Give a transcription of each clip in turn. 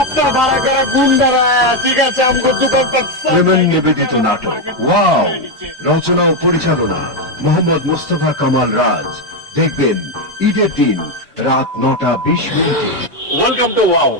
আপনার ভাড়া করা গুন্ডারা ঠিক আছে আমগো দোকানটা প্রেমের নিবেদিত নাটক ওয়াও, রচনা ও পরিচালনা মোহাম্মদ মুস্তফা কামাল রাজ। দেখবেন ঈদের দিন রাত 9:20। Welcome to wow.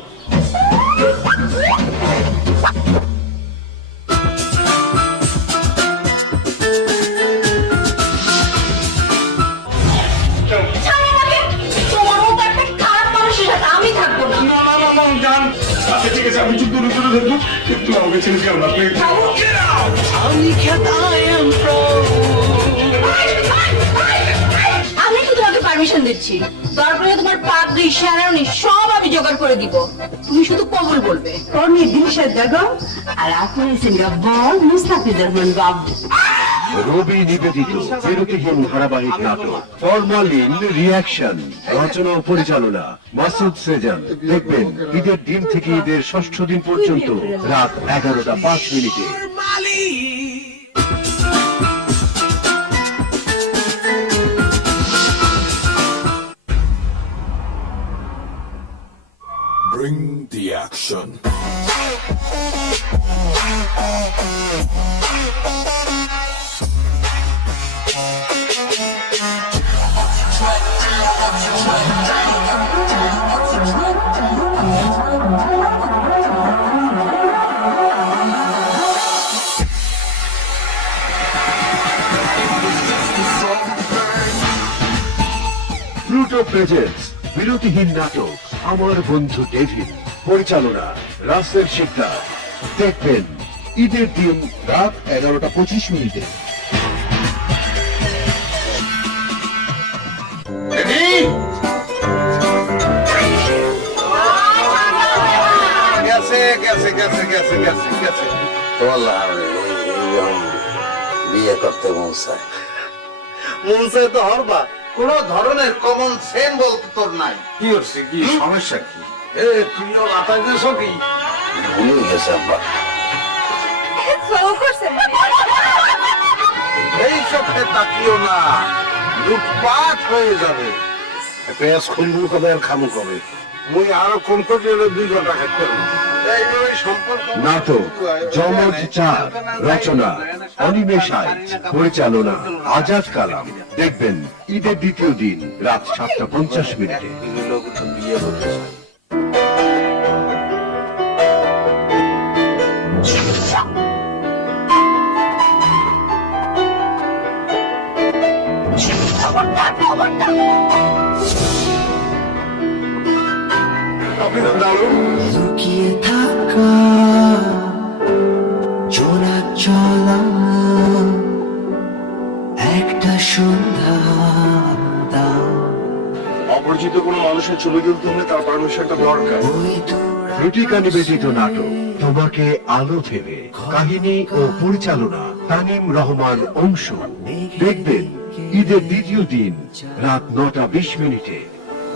ঠিক আছে আমি চুপ করে দেখবো একটু আমাকে ছেড়ে দিও না প্লিজ। আমি তো তোমাকে পারমিশন দিচ্ছি, তারপরে তোমার পাদ্রী সেনানি সব আমি জোগাড় করে দিব, তুমি শুধু কবুল বলবে। কর্ণী দিলশাদ বেগম আর আপনি সিঙ্গা বল মুস্তাফিজুর রহমান বাবু। রবি নিবেদিত বিরতিহীন ধারাবাহিক নাটক ফরমালিন রিয়াকশন, রচনা ও পরিচালনা মাসুদ সেজান। দেখবেন ঈদের দিন থেকে ঈদের 6ষ্ঠ দিন পর্যন্ত রাত 11:05। Bring the action. Pluto presents বিরতিহীন নাটক আমার বন্ধু ডেভিড, পরিচালনা রাসেল শিকদার। দেখবেন ঈদের দিন রাত 11:25। বিয়ে করতে মন চায় তো হরবা, কোন ধরনের কমন সেন্স বলতে তোর নাই। কি হচ্ছে, কি সমস্যা কি? তুইও মাথায় দিয়েছ কি? ভুলে গেছে আব্বা। এই চোখে তাকিও না, লুটপাট হয়ে যাবে। পেঁয়াজ খুলবো কবে আর খামো কবে? মুই আরো কম করে 2 ঘন্টা খাইতে পারবো। এইভাবে সম্পর্ক নাটক জমজ 4, রচনা অনিমেষ আইচ, পরিচালনা আজাদ কালাম। দেখবেন ঈদের দ্বিতীয় দিন রাত 7:50। লোক তো বিয়ে করতে চায়। লুকিয়ে থাকা চোরা চলা একটা সন্ধ্যা দাও। অপরিচিত কোনো মানুষের ছবি তুলতে হলে তার পারমিশনটা দরকার। ওই দূর রুটিকা নিবেদিত নাটক তোমাকে আলো ভেবে, কাহিনী ও পরিচালনা তানিম রহমান অংশু। দেখবেন ঈদের দ্বিতীয় দিন রাত 9:20।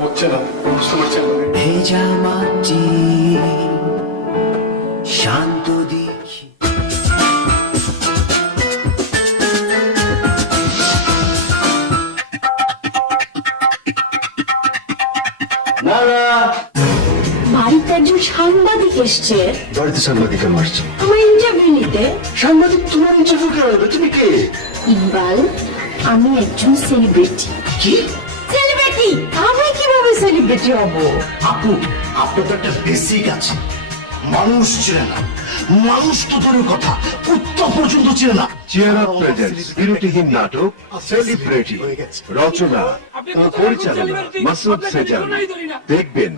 হচ্ছে না, বুঝতে পারছেন? ভেজা মাটি শান্ত দেখি। বাড়িতে একজন সাংবাদিক এসছে বাড়িতে সাংবাদিক মারছে। আমার ইন্টারভিউ নিতে। সাংবাদিক তোমার ইন্টারভিউ কেন হবে? তুমি কে? ইকবাল, আমি একজন সেলিব্রিটি। কি সেলিব্রিটি? আমি কিভাবে সেলিব্রিটি হব? আপু, আপনার তো একটা বেসিক আছে, মানুষ চিনে না। মানুষ তো দূরের কথা, কুত্তা পর্যন্ত চিনে না। চেয়ার আপ প্রেজেন্টস বিরতিহীন নাটক সেলিব্রিটি, রচনা ও পরিচালনা মাসুদ সেজান। দেখবেন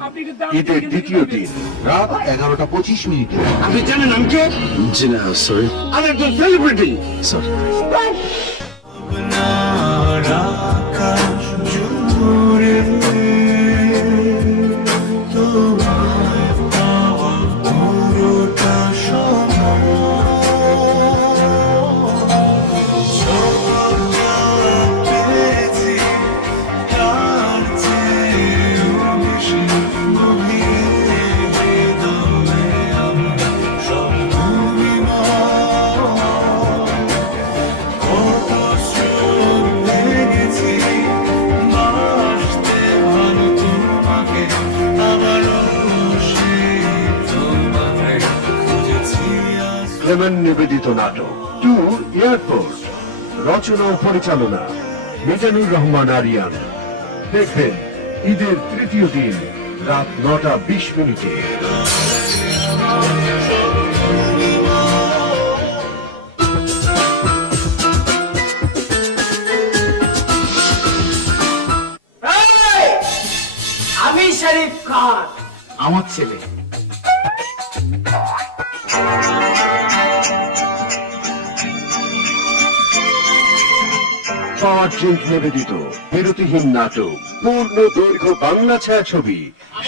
ঈদের দ্বিতীয় দিন রাত 11:25। আপনি জানেন আমি কে? জি না, সরি। আমি একজন সেলিব্রিটি। সরি। সেভেন নিবেদিত নাটক টু এয়ারপোর্ট, রচনা ও পরিচালনা মিজানুর রহমান আরিয়ান। দেখবেন ঈদের তৃতীয় দিন রাত 9:20। আমি শরীফ খান, আমার ছেলে পাওয়ার ড্রিঙ্ক নিবেদিত বিরতিহীন নাটক পূর্ণ দৈর্ঘ্য বাংলা ছায়াছবি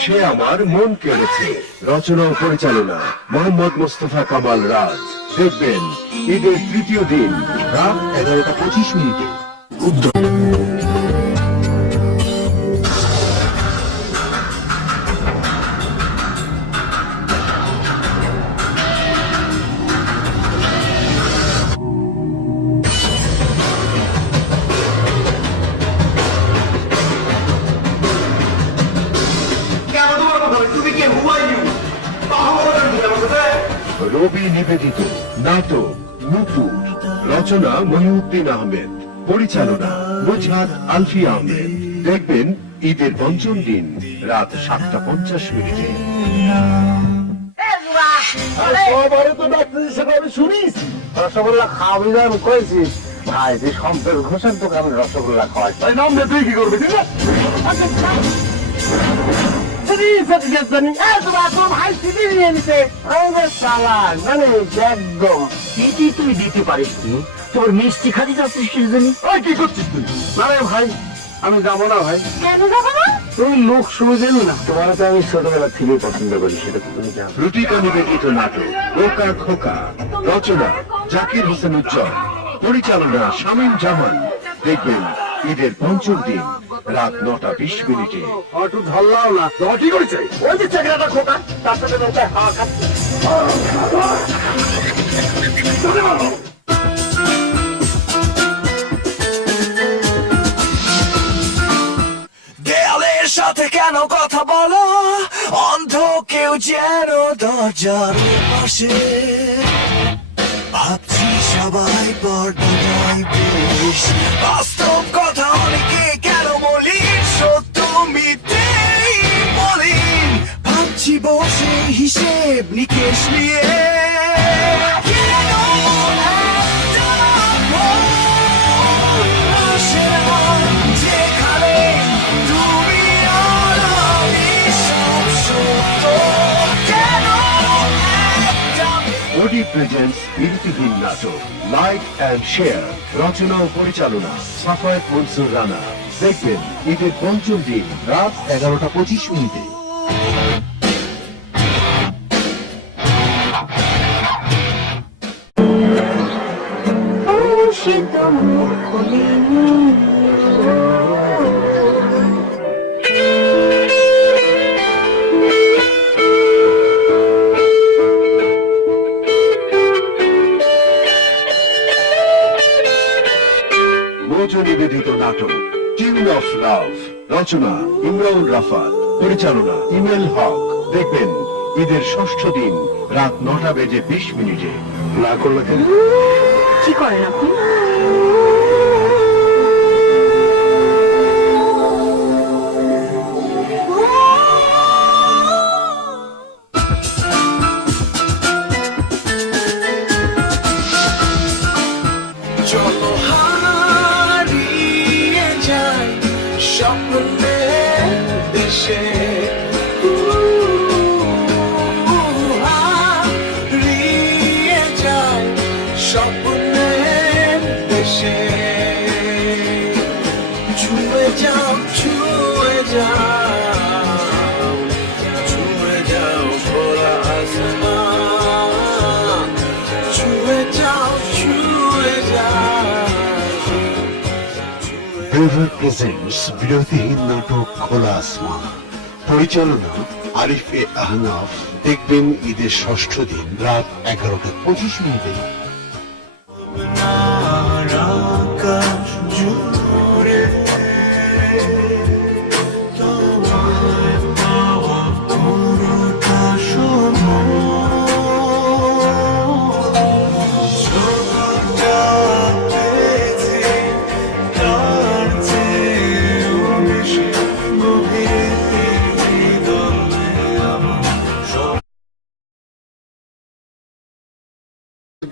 সে আমার মন কেড়েছে, রচনা ও পরিচালনা মোহাম্মদ মোস্তফা কামাল রাজ। দেখবেন ঈদের তৃতীয় দিন রাত 11:25। কেন তোমার কথা বলে? তুমি কে? হু আর ইউ? রবি নিবেদিত নাটক নুপুর, রচনা মহিউদ্দিন আহমেদ, পরিচালনা মুজহাদ আলফি আহমেদ। দেখবেন ঈদের পঞ্চম দিন রাত 7:50। সবারে তো ডাক্তার হিসেবে আমি শুনিস রসগোল্লা খাওয়াবি না, আমি কয়েছি ভাই যে সম্পের ঘোষের দোকানে রসগোল্লা খাওয়াই তাই নাম দিয়ে তুই কি করবি? ঠিক আছে একদম এটি তুই দিতে পারিস তোর মিষ্টি খাতি যাচ্ছিস কি জানি? ওই কি করছিস তুই? না রে ভাই আমি যাবো না ভাই। কেন যাবো না? তুমি লোক শুনে জানি না, তোমার তো আমি ছোটবেলা থেকেই পছন্দ করি, সেটা তো তুমি জানো। রুটিকা নিবেদিত নাটক খোকা খোকা, রচনা জাকির হোসেন উজ্জ্বল, পরিচালনা শামীম জামান। দেখবেন ঈদের পঞ্চম দিন রাত 9:20। একটু ধরলাও না, তোমার কি করেছে? ওই যে চেকরাটা খোকা তার সাথে নৌকা হাওয়া খাচ্ছে। দেয়ালের সাথে কেন কথা বলো, অন্ধ কেউ যেন দরজার পাশে। ভাবছি সবাই পর্দায় বেশ, বাস্তব কথা অনেকে কেন বলি, সত্য মিথ্যেই বলি। ভাবছি বসে হিসেব নিকেশ নিয়ে, কেন একটা ভুল আসে না, যেখানে তুমি আর আমি সব সত্য। কেন একটা ওডি প্রেজেন্টস বিরতিহীন নাটক লাইক অ্যান্ড শেয়ার, রচনা ও পরিচালনা সাফায়েত মনসুর রানা। দেখবেন ঈদের পঞ্চম দিন রাত 11:25। মৌজ নিবেদিত নাটক টিউন অফ লাভ, রচনা ইমরান রাফাত, পরিচালনা ইমেল হক। দেখবেন ঈদের ষষ্ঠ দিন রাত 9:20। না করলে কেন? কি করেন আপনি? চলো হারিয়ে যাই স্বপ্নের দেশে, হারিয়ে যাই স্বপ্নের দেশে। ছুঁয়ে যাও, ছুঁয়ে যাও, ছুঁয়ে যাও খোলা আসমান, ছুঁয়ে যাও, ছুঁয়ে যাও। বেলভেট প্রেজেন্টস বিরতিহীন নাটক খোলা আসমান, পরিচালনা আরিফে আহনাফ। দেখবেন ঈদের ষষ্ঠ দিন রাত 11:25। আকাশ জুড়ে তোমায় পাওয়া পুরোটা সময়।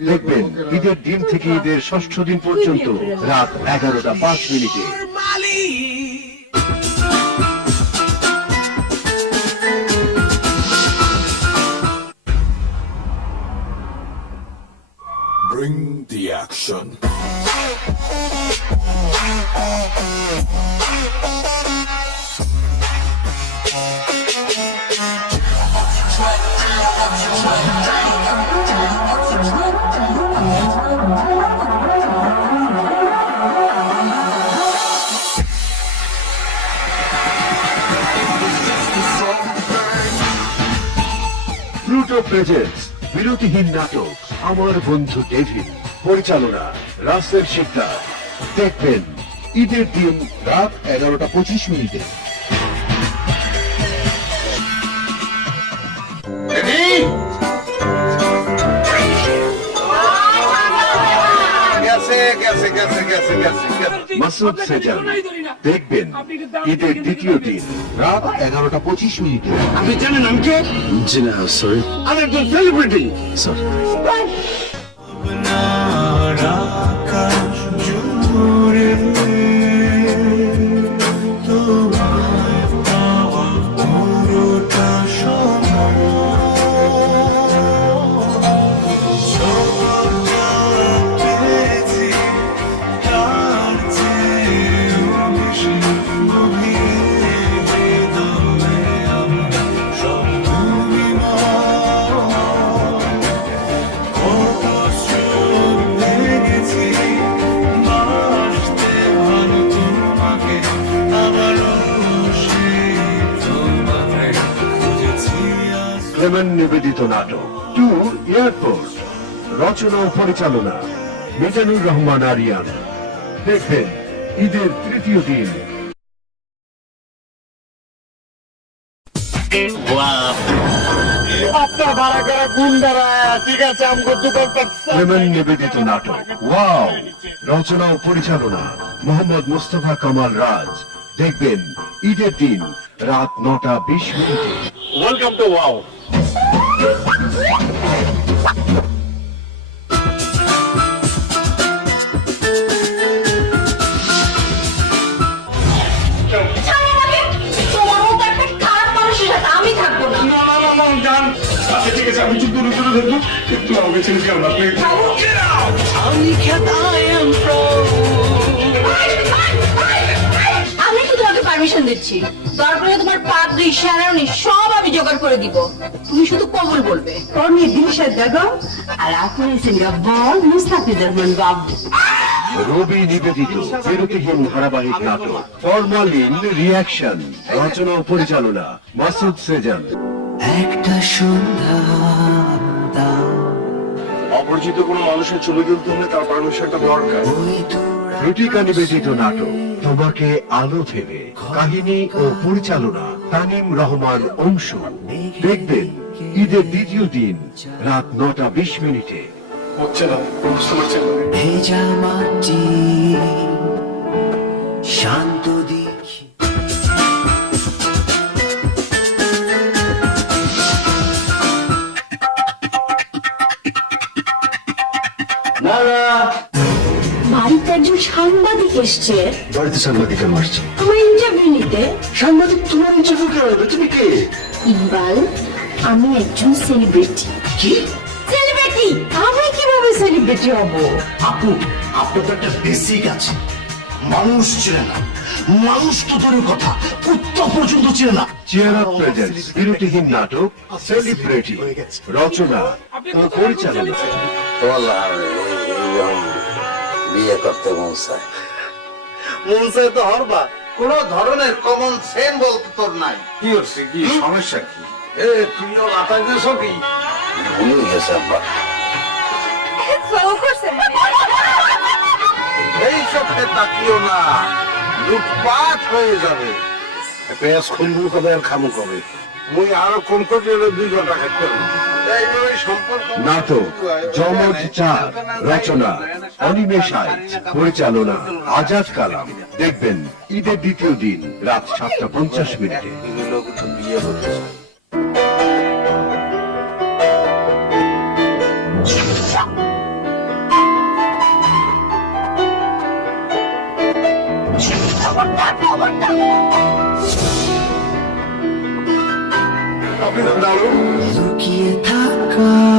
দেখবেন ঈদের দিন থেকে ঈদের ষষ্ঠ দিন পর্যন্ত রাত 11:05 Bring the action. Pluto presents বিরতিহীন নাটক আমার বন্ধু ডেভিড, পরিচালনা রাসেল শিকদার। দেখবেন ঈদের দিন রাত 11:25। গেছে গেছে গেছে গেছে গেছে গেছে। মাসুদ সেজান। দেখবেন ঈদের দ্বিতীয় দিন রাত 11:25। আপনি জানেন আমি কে? জি না, সরি। আমি একজন সেলিব্রিটি। স্যার, আকাশ জুড়ে তোমায় পাওয়া পুরোটা সময় সবটা পেয়েছি তার চেয়েও বেশি গভীরে বেদনে আমরা সম্ভূমিময় কত সুর দেখেছি বাসতে ভালো তোমাকে আবারও সেই তোমাকে খুঁজেছি আজ ক্লেমেন নিবেদিত নাটক টু এয়ারপোর্ট, রচনা ও পরিচালনা মিজানুর রহমান আরিয়ান। দেখবেন ঈদের তৃতীয় দিন। আপনার ভাড়া করা গুন্ডারা ঠিক আছে আমগো দোকান ক্লেমেন নিবেদিত নাটক ওয়াও, রচনা ও পরিচালনা মোহাম্মদ মুস্তফা কামাল রাজ। দেখবেন ঈদের দিন রাত 9:20। Welcome to wow. ছাড়ো আমাকে। তোমার মতো একটা খারাপ মানুষের সাথে আমি থাকবো না। ঠিক আছে আমি চুপ করে থাকবো, কিন্তু আমাকে ছেড়ে দিও না প্লিজ। আমি তো তোমাকে পারমিশন দিচ্ছি, তারপরে তোমার পাদ্রী শেরানি সব আমি জোগাড় করে দিব। তুমি শুধু কবুল বলবে। কর্মী দিশা বেগম আর আপনি সিঙ্গা বল মুস্তাফিজুর রহমান বাবু। রবি নিবেদিত বিরতিহীন ধারাবাহিক নাটক ফরমালিন রিয়াকশন, রচনা ও পরিচালনা মাসুদ সেজান। একটা সন্ধ্যা দাও অপরিচিত কোনো মানুষের ছবি তুলতে হলে তার পারমিশনটা দরকার। ওই তোরা রুটিকা নিবেদিত নাটক তোমাকে আলো ভেবে, কাহিনী ও পরিচালনা তানিম রহমান অংশু। দেখবেন ঈদের দ্বিতীয় দিন রাত 9:20। হচ্ছে না, বুঝতে পারছেন? ভেজা মাটি শান্ত দেখি বাড়িতে একজন সাংবাদিক এসছে বাড়িতে সাংবাদিকের মারছে। আমার ইন্টারভিউ নিতে। সাংবাদিক তোমার ইন্টারভিউ কেন হবে? তুমি কে? ইকবাল, আমি একজন সেলিব্রিটি। কি? সেলিব্রিটি? আমি কিভাবে সেলিব্রিটি হব? আপু, আপনার তো একটা বেসিক আছে। মানুষ চেনে না, মানুষ তো দূরের কথা কুত্তা পর্যন্ত চেনে না। চেয়ার আপ প্রেজেন্টস বিরতিহীন নাটক সেলিব্রিটি, রচনা ও পরিচালনা তোমার বিয়ে করতে মন চায়। মন চাই তো হরবা, কোন ধরনের কমন সেন্স বলতে তোর নাই। কি হচ্ছে? কি সমস্যা কি? তুইও মাথা দিয়েছ কি? ভুলে গেছে আব্বা। এই চোখে তাকিও না, লুটপাট হয়ে যাবে। পেঁয়াজ খুলবো কবে আর খামো কবে? মুই আরো কম করে 2 ঘন্টা খাইতে পারবো। এইভাবে সম্পর্ক নাটক জমজ চার, রচনা অনিমেষ আইচ, পরিচালনা আজাদ কালাম। দেখবেন ঈদের দ্বিতীয় দিন রাত 7:50। লোক তো বিয়ে করতে চায়। আপনি তো দারুণ। লুকিয়ে থাকা